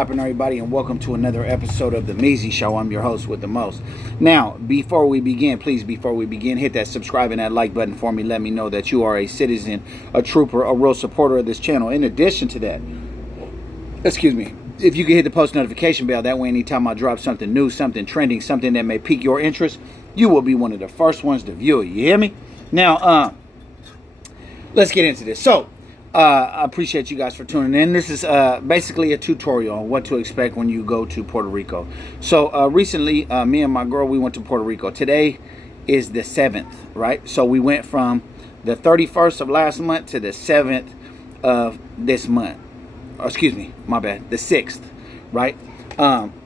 Popping, everybody, and welcome to another episode of the Measy Show. I'm your host with the most. Now, before we begin, hit that subscribe and that like button for me. Let me know that you are a citizen, a trooper, a real supporter of this channel. In addition to that, if you can hit the post notification bell, that way anytime I drop something new, something trending, something that may pique your interest, you will be one of the first ones to view it. You hear me? Now, let's get into this. So, I appreciate you guys for tuning in. This is basically a tutorial on what to expect when you go to Puerto Rico. So recently, me and my girl, we went to Puerto Rico. Today is the 7th, right? So we went from the 31st of last month to the 7th of this month. Excuse me, my bad, the 6th, right?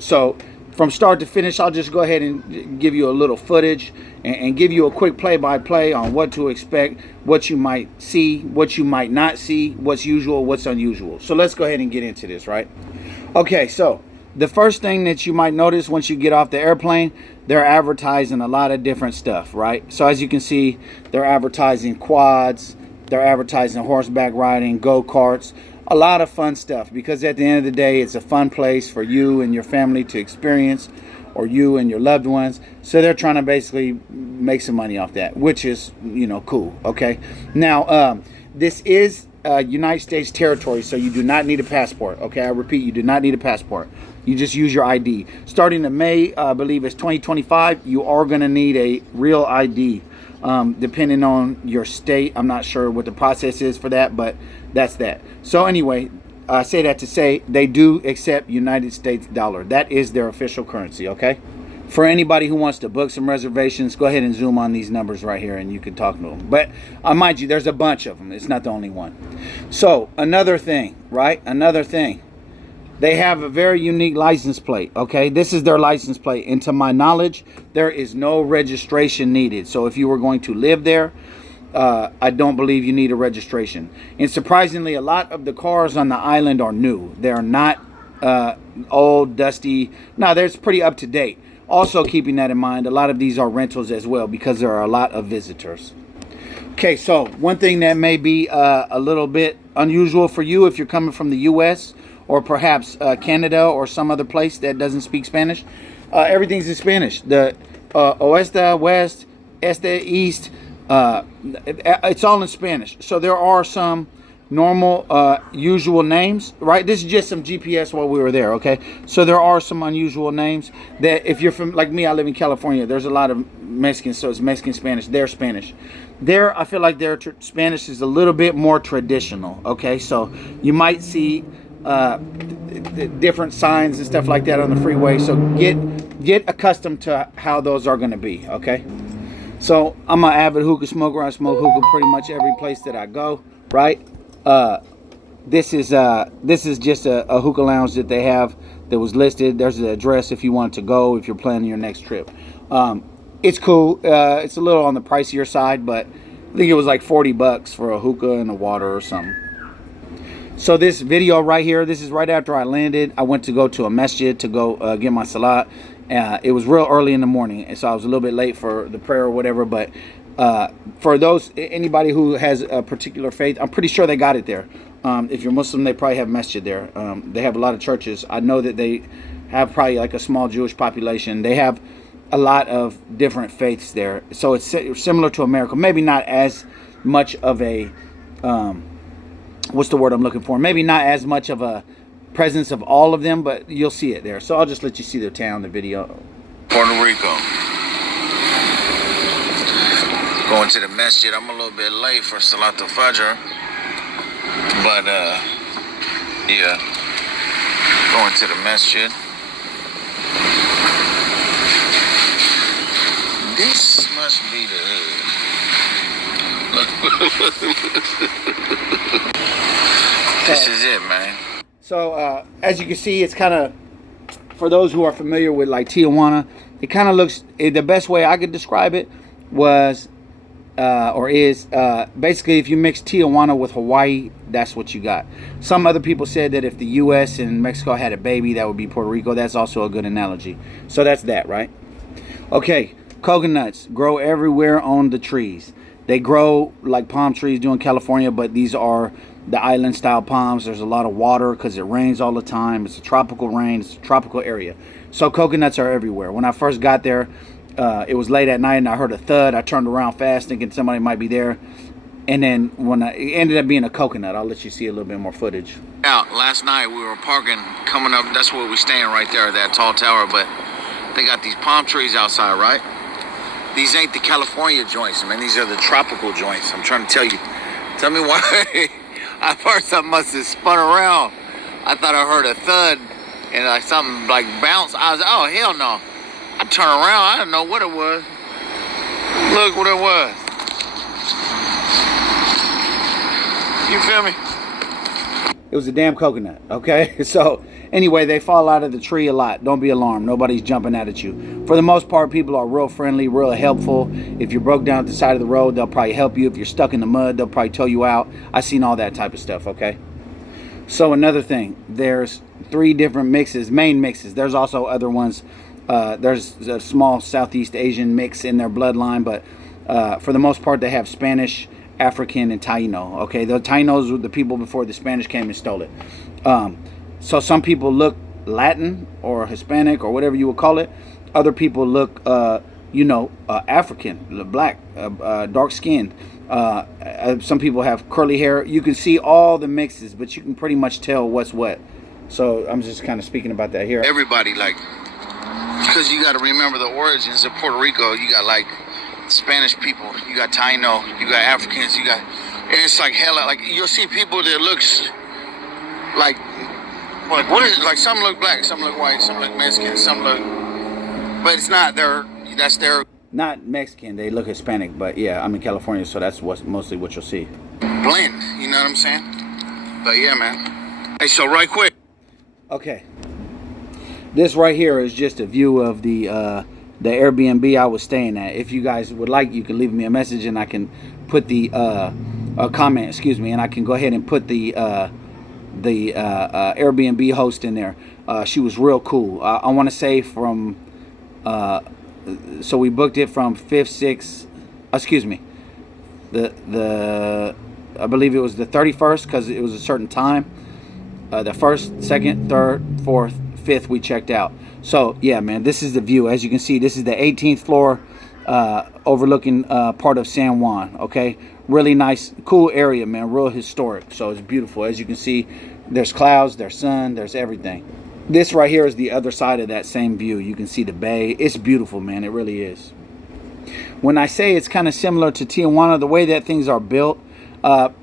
So from start to finish, I'll just go ahead and give you a little footage and give you a quick play-by-play on what to expect, what you might see, what you might not see, what's usual, what's unusual. So let's go ahead and get into this, right? Okay, so the first thing that you might notice once you get off the airplane, they're advertising a lot of different stuff, right? So as you can see, they're advertising quads, they're advertising horseback riding, go-karts, a lot of fun stuff, because at the end of the day, it's a fun place for you and your family to experience, or you and your loved ones. So they're trying to basically make some money off that, which is, you know, cool. Okay. Now, this is United States territory, so you do not need a passport. Okay. I repeat, you do not need a passport. You just use your ID. Starting in May, I believe it's 2025, you are going to need a real ID. Depending on your state, I'm not sure what the process is for that, but that's that. So anyway, I say that to say they do accept United States dollar. That is their official currency, okay? For anybody who wants to book some reservations, go ahead and zoom on these numbers right here and you can talk to them. But mind you, there's a bunch of them. It's not the only one. So another thing, right? Another thing. They have a very unique license plate, okay? This is their license plate. And to my knowledge, there is no registration needed. So if you were going to live there, I don't believe you need a registration. And surprisingly, a lot of the cars on the island are new. They're not old, dusty. No, they're pretty up to date. Also, keeping that in mind, a lot of these are rentals as well, because there are a lot of visitors. Okay, so one thing that may be a little bit unusual for you if you're coming from the U.S., or perhaps Canada or some other place that doesn't speak Spanish, everything's in Spanish. The oeste, west, este, east, it's all in Spanish. So there are some normal, usual names, right? This is just some GPS while we were there, okay? So there are some unusual names that if you're from, like me, I live in California. There's a lot of Mexicans, so it's Mexican Spanish. They're Spanish. There, I feel like their Spanish is a little bit more traditional, okay? So you might see different signs and stuff like that on the freeway. So get accustomed to how those are going to be, okay? So I'm an avid hookah smoker. I smoke hookah pretty much every place that I go, right? This is just a hookah lounge that they have that was listed. There's the address if you want to go, if you're planning your next trip. It's cool. It's a little on the pricier side, but I think it was like $40 for a hookah and a water or something. So this video right here, this is right after I landed. I went to go to a masjid to go get my salat. It was real early in the morning, and so I was a little bit late for the prayer or whatever. But for anybody who has a particular faith, I'm pretty sure they got it there. If you're Muslim, they probably have masjid there. They have a lot of churches. I know that they have probably like a small Jewish population. They have a lot of different faiths there. So it's similar to America. Maybe not as much of a... what's the word I'm looking for? Maybe not as much of a presence of all of them, but you'll see it there. So I'll just let you see the town, the video. Puerto Rico. Going to the masjid. I'm a little bit late for Salat al-Fajr. But, yeah. Going to the masjid. This must be the hood. This is it, man. So as you can see, it's kind of, for those who are familiar with like Tijuana, it kind of looks, the best way I could describe it was basically if you mix Tijuana with Hawaii, that's what you got. Some other people said that if the US and Mexico had a baby, that would be Puerto Rico. That's also a good analogy. So that's that, right? Okay, coconuts grow everywhere on the trees. They grow like palm trees do in California, but these are the island style palms. There's a lot of water because it rains all the time. It's a tropical rain. It's a tropical area. So coconuts are everywhere. When I first got there, it was late at night and I heard a thud. I turned around fast thinking somebody might be there. And then it ended up being a coconut. I'll let you see a little bit more footage. Out last night, we were parking, coming up. That's where we staying right there, that tall tower. But they got these palm trees outside, right? These ain't the California joints, man. These are the tropical joints. I'm trying to tell you. Tell me why. At first, I must have spun around. I thought I heard a thud and like something like bounced. I was like, oh hell no. I turned around. I didn't know what it was. Look what it was. You feel me? It was a damn coconut, okay? So, anyway, they fall out of the tree a lot. Don't be alarmed. Nobody's jumping out at you. For the most part, people are real friendly, real helpful. If you're broke down at the side of the road, they'll probably help you. If you're stuck in the mud, they'll probably tow you out. I've seen all that type of stuff, okay? So, another thing. There's 3 different mixes, main mixes. There's also other ones. There's a small Southeast Asian mix in their bloodline, but for the most part, they have Spanish, African, and Taino. Okay, the Tainos were the people before the Spanish came and stole it. So some people look Latin or Hispanic or whatever you would call it. Other people look, African, black, dark skinned. Some people have curly hair. You can see all the mixes, but you can pretty much tell what's what. So I'm just kind of speaking about that here. Everybody, like, because you got to remember the origins of Puerto Rico. You got like Spanish people, you got Taino, you got Africans, and it's like hella, like you'll see people that looks like what is it? Like some look black, some look white, some look Mexican, some look, but it's not that's their not Mexican, they look Hispanic, but yeah, I'm in California, so that's mostly what you'll see. Blend, you know what I'm saying? But yeah, man. Hey, so right quick. Okay. This right here is just a view of the Airbnb I was staying at. If you guys would like, you can leave me a message and I can put the a comment, excuse me, and I can go ahead and put the Airbnb host in there. She was real cool. I want to say from so we booked it from 5th, 6th, excuse me, the I believe it was the 31st because it was a certain time. The 1st, 2nd, 3rd, 4th, 5th we checked out. So yeah, man, this is the view. As you can see, this is the 18th floor overlooking part of San Juan. Okay, really nice, cool area, man. Real historic. So it's beautiful. As you can see, there's clouds, there's sun, there's everything. This right here is the other side of that same view. You can see the bay. It's beautiful, man. It really is. When I say it's kind of similar to Tijuana, the way that things are built,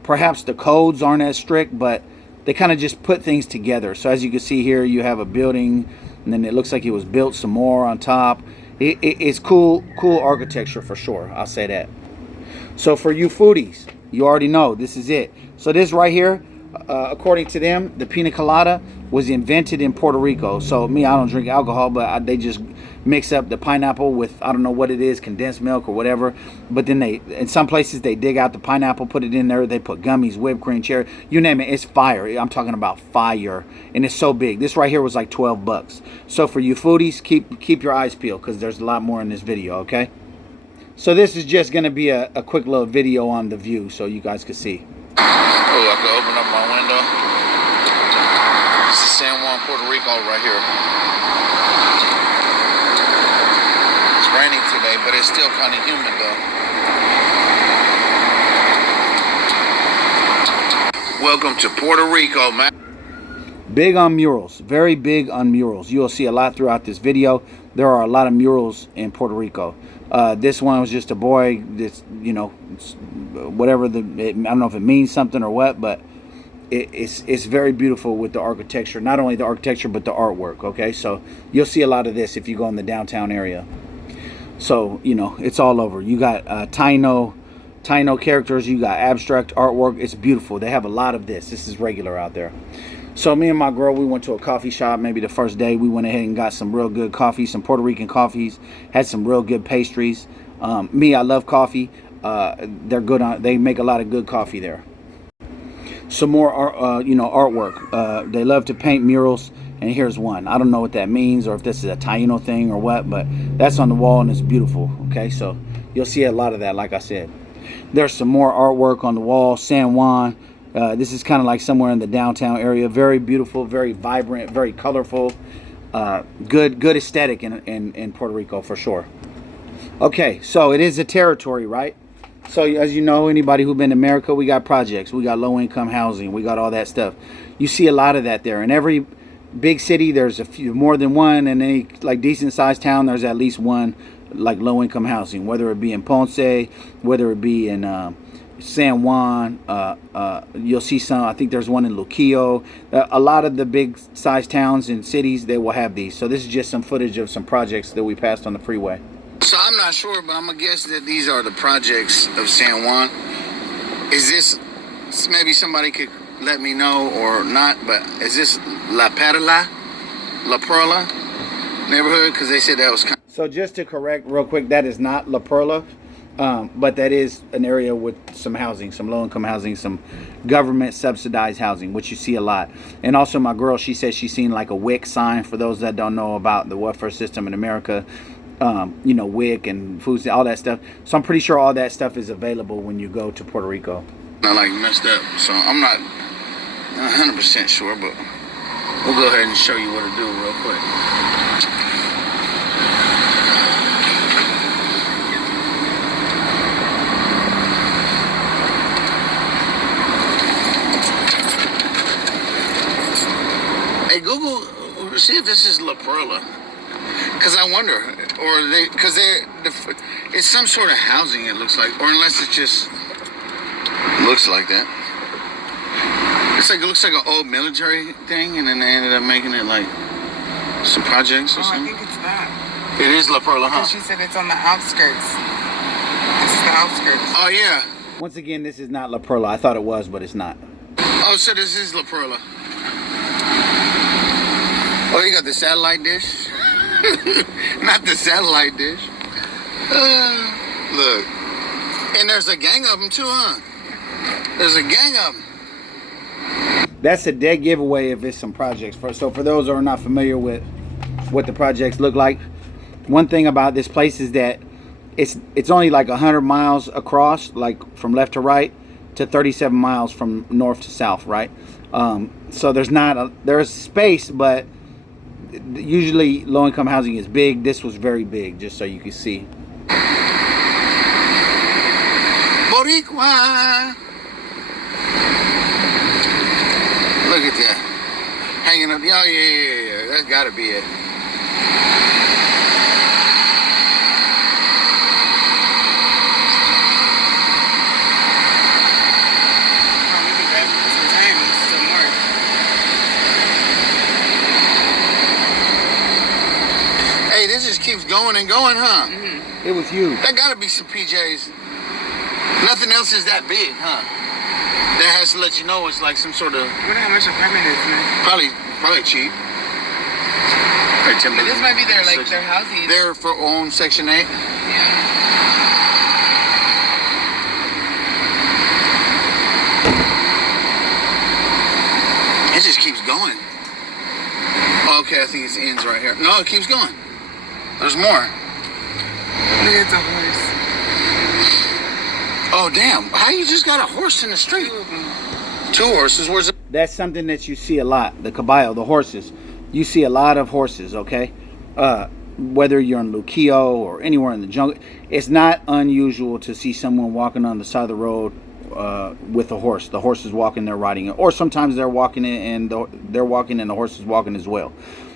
perhaps the codes aren't as strict, but they kind of just put things together. So as you can see here, you have a building, and then it looks like it was built some more on top. It's cool architecture for sure. I'll say that. So for you foodies, you already know this is it. So this right here, according to them, the pina colada was invented in Puerto Rico. So me, I don't drink alcohol, but they just mix up the pineapple with, I don't know what it is, condensed milk or whatever. But then in some places they dig out the pineapple, put it in there. They put gummies, whipped cream, cherry, you name it. It's fire. I'm talking about fire, and it's so big. This right here was like 12 bucks. So for you foodies, keep your eyes peeled because there's a lot more in this video. Okay. So this is just gonna be a quick little video on the view, so you guys can see. Oh, I can open up my window. This is San Juan, Puerto Rico right here. It's raining today, but it's still kind of humid though. Welcome to Puerto Rico, man. Big on murals, very big on murals. You'll see a lot throughout this video. There are a lot of murals in Puerto Rico. This one was just a boy, this, whatever I don't know if it means something or what, but it's very beautiful with the architecture. Not only the architecture, but the artwork. Okay, so you'll see a lot of this if you go in the downtown area. So it's all over. You got Taino characters. You got abstract artwork. It's beautiful. They have a lot of this. This is regular out there. So me and my girl, we went to a coffee shop maybe the first day. We went ahead and got some real good coffee, some Puerto Rican coffees, had some real good pastries. I love coffee. They're good on, they make a lot of good coffee there. Some more artwork. They love to paint murals, and here's one. I don't know what that means or if this is a Taino thing or what, but that's on the wall and it's beautiful. Okay, so you'll see a lot of that, like I said. There's some more artwork on the wall. San Juan, This is kind of like somewhere in the downtown area. Very beautiful, very vibrant, very colorful. Good aesthetic in Puerto Rico for sure. Okay, so it is a territory, right? So as you know, anybody who's been to America, we got projects, we got low income housing, we got all that stuff. You see a lot of that there. In every big city, there's a few more than one, and any like decent sized town, there's at least one like low income housing, whether it be in Ponce, whether it be in San Juan. You'll see some. I think there's one in Luquillo. A lot of the big sized towns and cities, they will have these. So this is just some footage of some projects that we passed on the freeway. So I'm not sure, but I'm gonna guess that these are the projects of San Juan. Is this, maybe somebody could let me know or not, but is this La Perla neighborhood? Because they said that was kind of... So just to correct real quick, that is not La Perla, but that is an area with some housing, some low-income housing, some government subsidized housing, which you see a lot. And also my girl, she said she's seen like a WIC sign. For those that don't know about the welfare system in America, you know, WIC and food, all that stuff. So I'm pretty sure all that stuff is available when you go to Puerto Rico. Not like messed up, so I'm not 100% sure, but we'll go ahead and show you what to do real quick. Hey Google, see if this is La Perla. Because I wonder, or they, because it's some sort of housing, it looks like, or unless it just looks like that. It's like, it looks like an old military thing, and then they ended up making it like some projects or something. I think it's that. It is La Perla, huh? Because she said it's on the outskirts. This is the outskirts. Oh, yeah. Once again, this is not La Perla. I thought it was, but it's not. Oh, so this is La Perla. Oh, you got the satellite dish? Not the satellite dish. Look. And there's a gang of them too, huh? There's a gang of them. That's a dead giveaway if it's some projects. So for those who are not familiar with what the projects look like, one thing about this place is that it's only like 100 miles across, like from left to right, to 37 miles from north to south, right? So there's space, but usually low-income housing is big. This was very big, just so you can see. Boricua. Look at that. Hanging up. Oh, yeah. That's got to be it. Hey, this just keeps going and going, huh? Mm-hmm. It was huge. That gotta be some PJs. Nothing else is that big, huh? That has to let you know it's like some sort of... I wonder how much apartment is, man. Probably cheap. But this might be their, like, their housing. They're for own Section 8? Yeah. It just keeps going. Okay, I think it ends right here. No, it keeps going. There's more. Look, it's a horse. Oh, damn. How you just got a horse in the street? Two horses? Where's it? That's something that you see a lot. The caballo, the horses. You see a lot of horses, okay? Whether you're in Luquillo or anywhere in the jungle, it's not unusual to see someone walking on the side of the road with a horse. The horse is walking, they're riding it. Or sometimes they're walking it and they're walking and the horse is walking as well.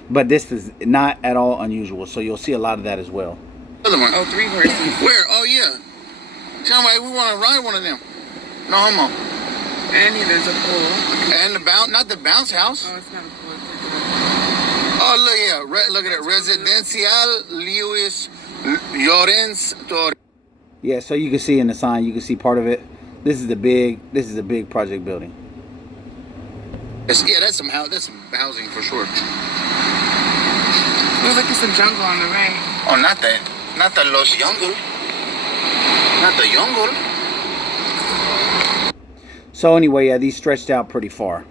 But this is not at all unusual. So you'll see a lot of that as well. Other one. Oh, 3 horses. Where? Oh, yeah. Tell me, we want to ride one of them. No homo. And there's a pool. And the bounce, not the bounce house. Oh, it's not a pool. It's like Oh, look, yeah. Look at it. Residencial Luis Llorens Torres. Yeah, so you can see in the sign, you can see part of it. This is a big project building. Yeah, that's some housing for sure. Ooh, look at some jungle on the right. Oh, not the Los Jungle. Not the Jungle. So anyway, yeah, these stretched out pretty far.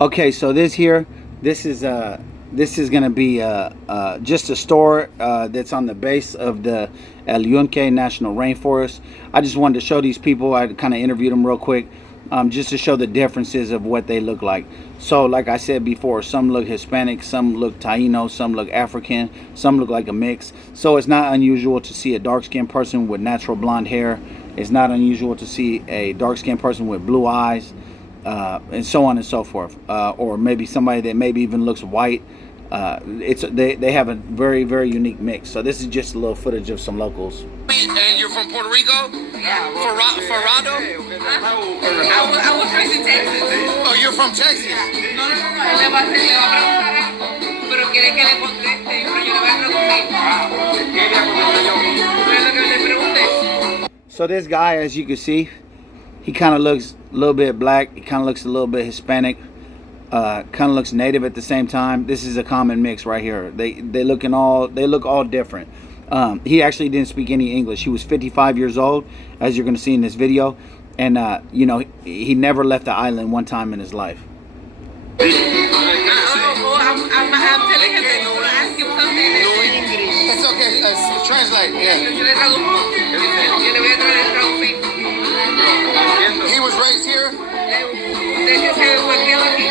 Okay, so this is gonna be just a store that's on the base of the El Yunque National Rainforest. I just wanted to show these people. I kind of interviewed them real quick, just to show the differences of what they look like. So, like I said before, some look Hispanic, some look Taino, some look African, some look like a mix. So it's not unusual to see a dark-skinned person with natural blonde hair. It's not unusual to see a dark-skinned person with blue eyes. And so on and so forth, or maybe somebody that maybe even looks white. They have a very, very unique mix. So this is just a little footage of some locals. And you're from Puerto Rico? Yeah. Ferrado? I was raised in Texas. Oh, you're from Texas? No. Le va a preguntar algo, pero quiere que le conteste, pero yo le voy a traducir. Pero lo que le pregunte. So this guy, as you can see, he kind of looks a little bit black. He kind of looks a little bit Hispanic. Kind of looks native at the same time. This is a common mix right here. They look all different. He actually didn't speak any English. He was 55 years old, as you're going to see in this video, and he never left the island one time in his life. I'm telling him that I want to ask him something. It's okay. Translate. Yeah. Yo le traduzco. Yo le voy a traducir. He was raised here? Usted que se fue criado aquí.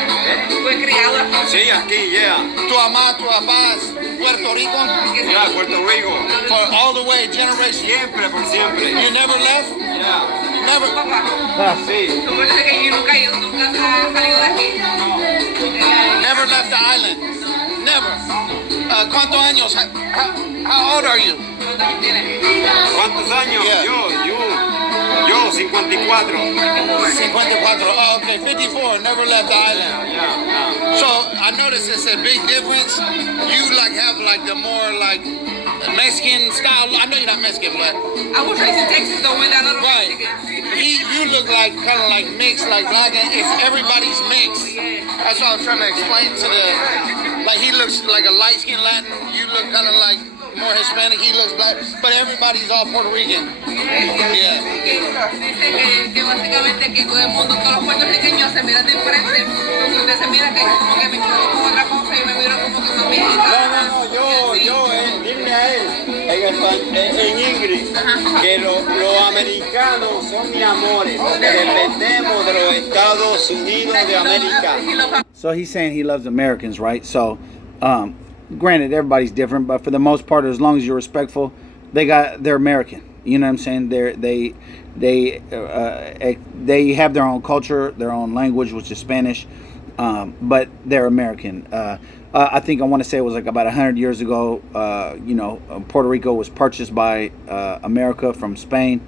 Fue criado aquí. Sí, aquí, yeah. Tu mamá, tu papá es Puerto Rico? Yeah, Puerto Rico. For all the way, generations. Siempre, por siempre. You never left? Yeah. Never. Papá. Sí. Como dice que yo nunca ha salido de aquí. Never left the island? Never. ¿Cuántos años? How old are you? ¿Cuántos años tiene? ¿Cuántos años? Yeah. Yo, 54. 54. Oh, okay. 54. Never left the island. Yeah. So I noticed it's a big difference. You have the more Mexican style. I know you're not Mexican, but I was raised in Texas though with that little right. Mexican. You look kind of like mixed, like black. It's everybody's mix. That's what I was trying to explain to he looks like a light skinned Latin. You look kind of like more Hispanic. He looks black, but everybody's all Puerto Rican. Yeah. Dice que básicamente que todo el mundo, todos los puertorriqueños se miran diferente. Porque usted se mira que como que me quedo con otra cosa y me miro como que más viejita. Dile a él en inglés que los americanos son mis amores, porque dependemos de los Estados Unidos de América. So he's saying he loves Americans, right? So, granted, everybody's different, but for the most part, as long as you're respectful, they're American. You know what I'm saying? They have their own culture, their own language, which is Spanish, but they're American. I think I want to say it was about 100 years ago. Puerto Rico was purchased by America from Spain,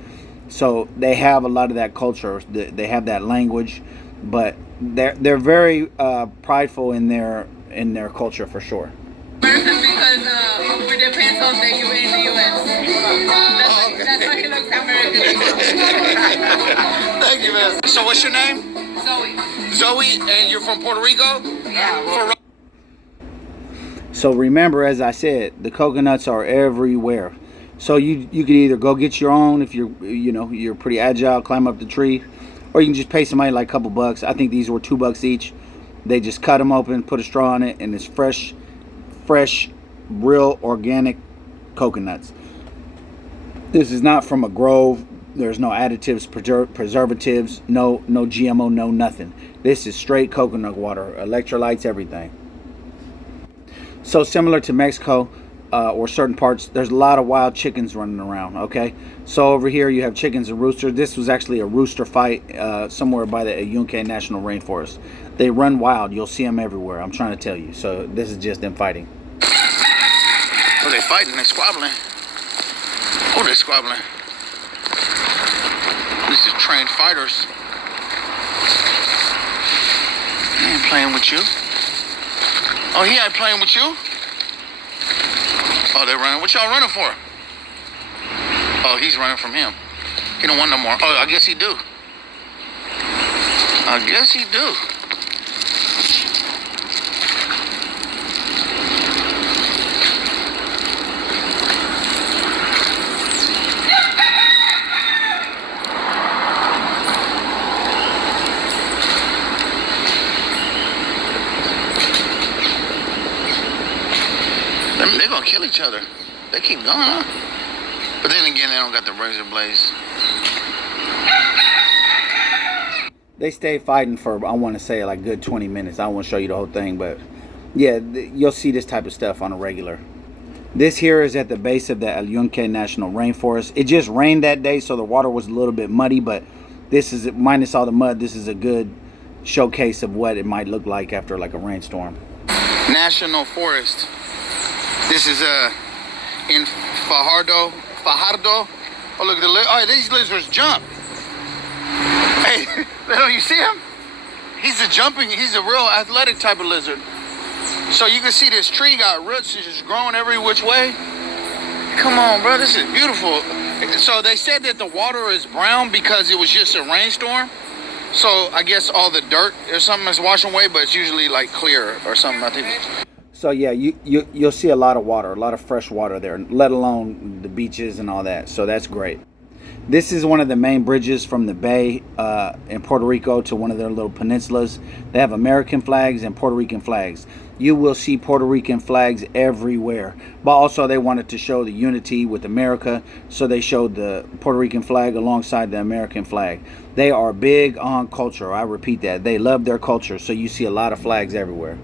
so they have a lot of that culture. They have that language, but they're very prideful in their culture for sure. American because we depend on the in the U.S. That's why he looks American. Thank you, man. So what's your name? Zoe. Zoe, and you're from Puerto Rico? Yeah. So remember, as I said, the coconuts are everywhere. So you can either go get your own if you're pretty agile, climb up the tree, or you can just pay somebody like a couple bucks. I think these were $2 each. They just cut them open, put a straw on it, and it's fresh, real organic coconuts. This is not from a grove. There's no additives, preservatives, no GMO, no nothing. This is straight coconut water, electrolytes, everything. So similar to Mexico or certain parts, there's a lot of wild chickens running around, okay? So over here you have chickens and roosters. This was actually a rooster fight somewhere by the Yunque National Rainforest. They run wild. You'll see them everywhere. I'm trying to tell you. So this is just them fighting. Oh, they're fighting. They're squabbling. Oh, they're squabbling. These are trained fighters. He ain't playing with you. Oh, he ain't playing with you? Oh, they're running. What y'all running for? Oh, he's running from him. He don't want no more. Oh, I guess he do. I guess he do. They're gonna kill each other. They keep going, huh? But then again, they don't got the razor blades. They stay fighting for, I want to say, like good 20 minutes. I don't want to show you the whole thing, but yeah, you'll see this type of stuff on a regular. This here is at the base of the El Yunque National Rainforest. It just rained that day, so the water was a little bit muddy, but this is, minus all the mud, this is a good showcase of what it might look like after like a rainstorm. National Forest. This is in Fajardo. Oh, look at these lizards jump. Hey, don't you see him? He's a real athletic type of lizard. So you can see this tree got roots just growing every which way. Come on, bro, this is beautiful. So they said that the water is brown because it was just a rainstorm. So I guess all the dirt or something is washing away, but it's usually like clear or something, I think. So yeah, you'll see a lot of water, a lot of fresh water there, let alone the beaches and all that. So that's great. This is one of the main bridges from the bay in Puerto Rico to one of their little peninsulas. They have American flags and Puerto Rican flags. You will see Puerto Rican flags everywhere. But also they wanted to show the unity with America, so they showed the Puerto Rican flag alongside the American flag. They are big on culture. I repeat that. They love their culture, so you see a lot of flags everywhere.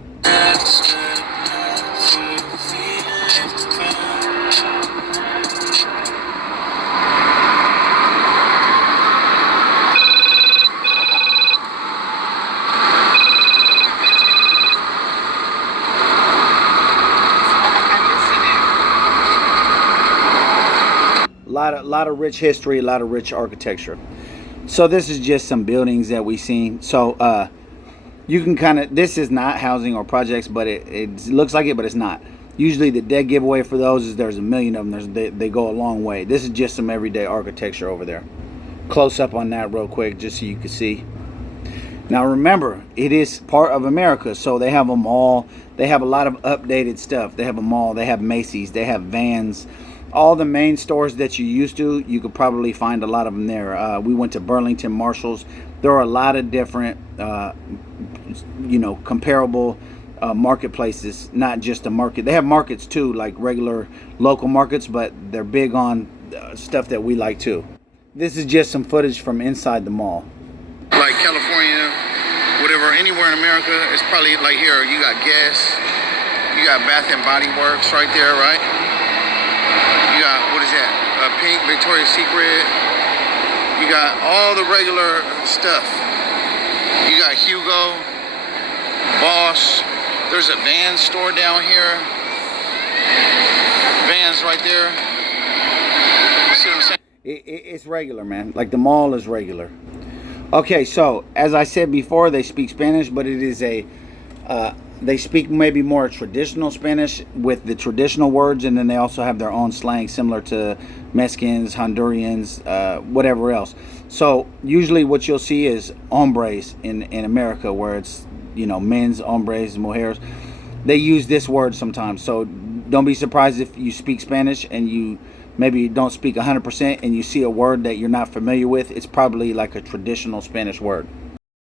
A lot of rich history, a lot of rich architecture. So this is just some buildings that we've seen. So you can kind of, this is not housing or projects, but it looks like it, but it's not. Usually the dead giveaway for those is there's a million of them. They go a long way. This is just some everyday architecture over there. Close up on that real quick just so you can see. Now remember, it is part of America, so they have a mall. They have a lot of updated stuff. They have a mall. They have Macy's. They have Vans. All the main stores that you used to, you could probably find a lot of them there. We went to Burlington, Marshalls. There are a lot of different, comparable marketplaces, not just a market. They have markets too, like regular local markets, but they're big on stuff that we like too. This is just some footage from inside the mall. Like California, whatever, anywhere in America, it's probably like here, you got Guess, you got Bath and Body Works right there, right? You got, what is that? Pink, Victoria's Secret. You got all the regular stuff. You got Hugo, Boss. There's a Vans store down here. Vans right there. You see what I'm saying? It's regular, man. Like the mall is regular. Okay, so as I said before, they speak Spanish, but it is they speak maybe more traditional Spanish with the traditional words, and then they also have their own slang similar to Mexicans, Hondurans, whatever else. So usually what you'll see is hombres in America, where it's, men's, hombres, mujeres. They use this word sometimes. So don't be surprised if you speak Spanish and you maybe don't speak 100% and you see a word that you're not familiar with. It's probably like a traditional Spanish word.